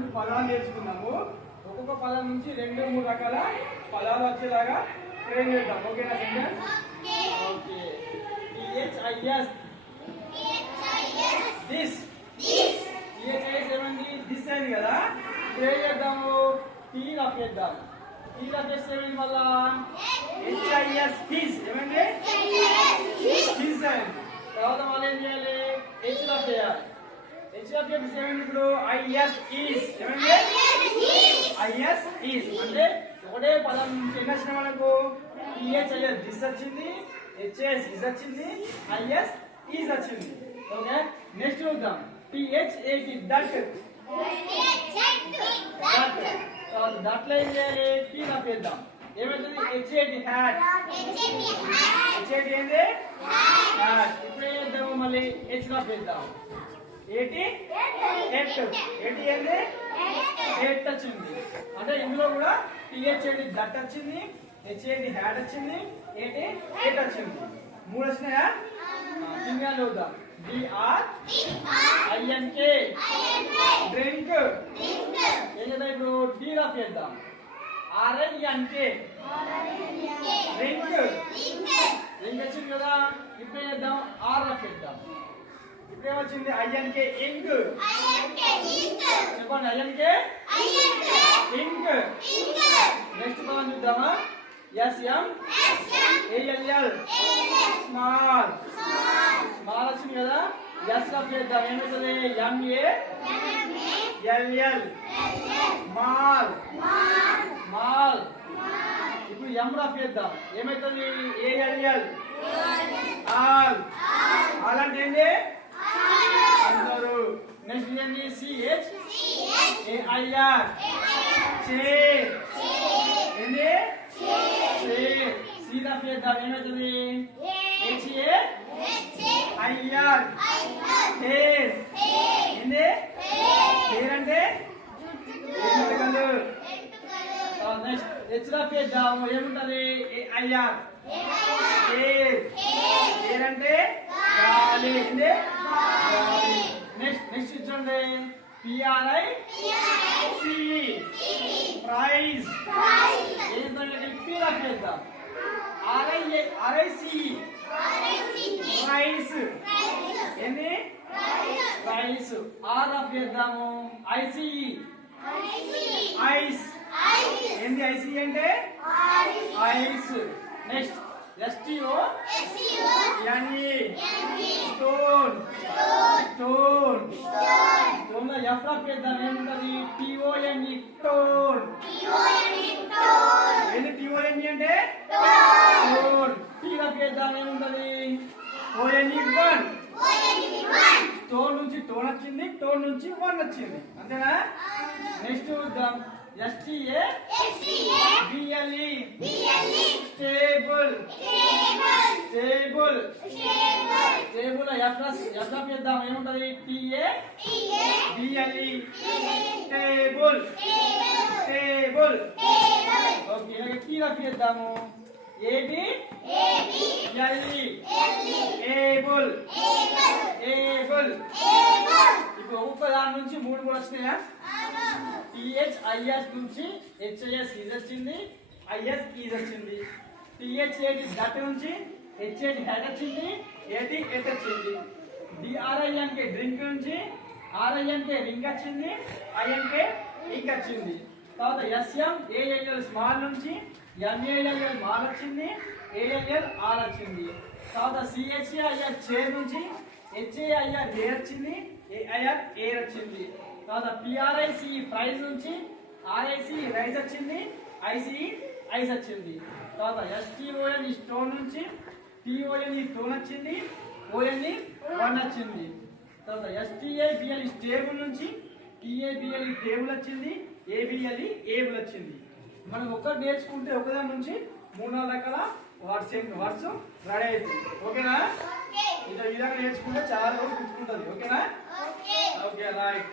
ముందు పదాలు నేర్చుకున్నాము. ఒక్కొక్క పదం నుంచి 2-3 రకాల పదాలు వచ్చేలాగా ట్రైన్ చేద్దాం. ఓకేనా sentence? Okay. THIS this. THIS ఏమండి? దిస్ అయింది కదా. ట్రై చేద్దాము. T రఫేద్దాం. T రఫేస్తే ఏమైంది మళ్ళా? HIS హిస్ ఏమండి? హిస్ అయింది. తర్వాత మళ్ళీ ఏం చేయాలి? H రఫేయాలి. H రఫేస్తే ఏమైంది ఇప్పుడు? IS ఈస్ ఏమండి? IS ఈస్ అంటే ఒకటే పదం నుంచి ఎన్ని వచ్చిన మనకు? THIS దిస్ వచ్చింది, HIS హిస్ వచ్చింది, IS ఈస్ వచ్చింది. ఓకే, నెక్స్ట్ చూద్దాం. THAT that. దాంట్లో ఏం చేయాలి? T రఫేద్దాం. ఏమవుతుంది? HAT hat. HAT ఏంది? హ్యాట్. ఇప్పుడు ఏం చేద్దాము? మళ్ళీ H రఫేద్దాం. AT hat. AT ఏంది? హెట్ వచ్చింది. అంటే ఇందులో కూడా THAT దట్ వచ్చింది, HAT హ్యాట్ వచ్చింది, AT హెట్ వచ్చింది. 3 వచ్చినాయా? సింగల్ చూద్దాం. DRINK drink. ఏం చేద్దాం ఇప్పుడు? D రఫేద్దాం. RINK drink. డ్రింక్ వచ్చింది కదా. ఇప్పుడు ఏం చేద్దాం? R రఫేద్దాం. ఇప్పుడు ఏమొచ్చింది? INK ఇంక్. చెప్పండి. INK ఇంక్. నెక్స్ట్ పదం చూద్దామా? SMALL small. స్మాల్ వచ్చింది కదా. S రఫేద్దాం. ఏమవుతుంది? MALL mall. మాల్. ఇప్పుడు M రఫేద్దాం. ఏమవుతుంది? ALL all. ఆల్ అంటే ఏంటి? అందరూ. నెక్స్ట్ ఏంటి? CHAIR chair. ఏంటి? చైర్. C రఫేద్దాం. ఏమవుతుంది? HAIR hair. ఏంటి? హెయిర్ అంటే వెంట్రుకలు. Next H రఫేద్దాము. ఏముంటది? AIR hair. హెయిర్ అంటే గాలి. ఏంటి? గాలి. నెక్స్ట్ చూడండి. PRICE price. ఏంటంటే P రఫేద్దాం. RICE price. ఏంది? ప్రైస్. R రఫేద్దాము. ICE ice. ఏంది? ICE అంటే ice. Next STONE stone. Stone. Stone లో F రఫేద్దాం. ఏముంటది? TONE tone. ఏంది? TONE అంటే టోన్. T రఫేద్దాం. ఏముంటది? ONE one. స్టోన్ నుంచి టోన్ వచ్చింది, టోన్ నుంచి 1 వచ్చింది. అంతేనా? నెక్స్ట్ చూద్దాం. STABLE stable. Stable. Stable F రఫేద్దాం. ఏముంటది? TABLE table. టేబుల్. ఓకే, ఇలాగ T రఫేద్దాము. ABLE able. ఏబుల్. ఇప్పుడు ఒక్కొక్క దాని నుంచి 3 వచ్చినాయా? THIS నుంచి HIS హిస్ వచ్చింది, IS ఈజ్ వచ్చింది. THAT దట్ నుంచి HAT హ్యాట్ వచ్చింది, AT ఎట్ వచ్చింది. DRINK డ్రింక్ నుంచి RINK రింక్ వచ్చింది, INK ఇంక్ వచ్చింది. తర్వాత SMALL స్మాల్ నుంచి MALL మాల్ వచ్చింది, ALL ఆల్ వచ్చింది. తర్వాత CHAIR చైర్ నుంచి HAIR హెయిర్ వచ్చింది, AIR ఎయిర్ వచ్చింది. తర్వాత PRICE ప్రైజ్ నుంచి RICE రైస్ వచ్చింది, ICE ఐస్ వచ్చింది. తర్వాత STONE స్టోన్ నుంచి TONE టోన్ వచ్చింది, ONE వన్ వచ్చింది. తర్వాత STABLE స్టేబుల్ నుంచి TABLE టేబుల్ వచ్చింది, ABLE ఏబుల్ వచ్చింది. మనం ఒక్కటి నేర్చుకుంటే ఒకదాని నుంచి 3-4 రకాల వర్డ్స్ రెడీ అవుతుంది. ఓకేనా? ఈ విధంగా నేర్చుకుంటే చాలా రోజులు గుర్తుకుంటుంది. ఓకేనా? Okay right.